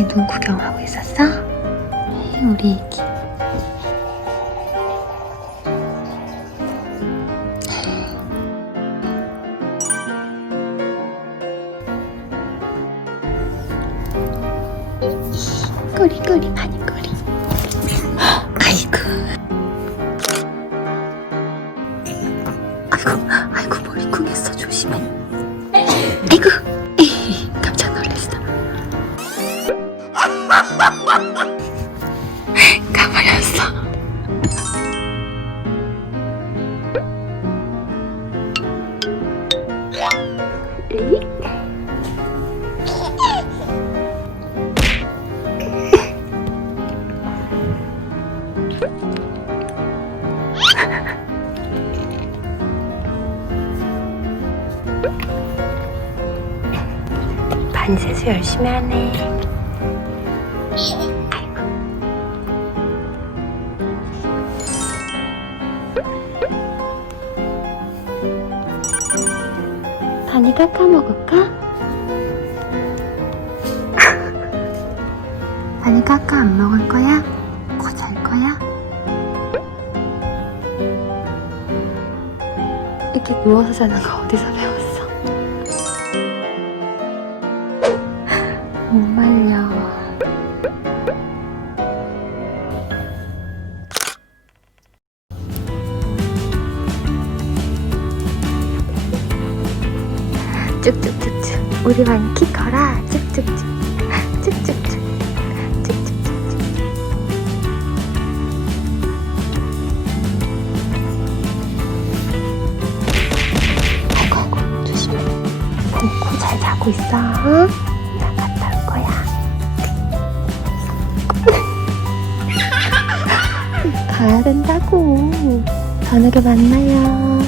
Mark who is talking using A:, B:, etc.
A: 조용히 눈 구경하고 있었어? 네, 우리 애기. 꼬리꼬리 많이 꼬리. 아이고. 아이고, 아이고 머리 쿵했어 조심해. 아이고. 가버렸어? 반세수 열심히 하네. 반이 깎아 먹을까? 반이 깎아 안 먹을 거야? 고잘 거야? 이렇게 누워서 자는 거 어디서 배웠어? 쭉쭉쭉쭉. 우리 반 키 커라. 쭉쭉쭉. 쭉쭉쭉. 쭉쭉쭉. 아이고 아이고 조심해. 코잘 자고 있어. 응? 나 갔다 올 거야. 가야 된다고. 저녁에 만나요.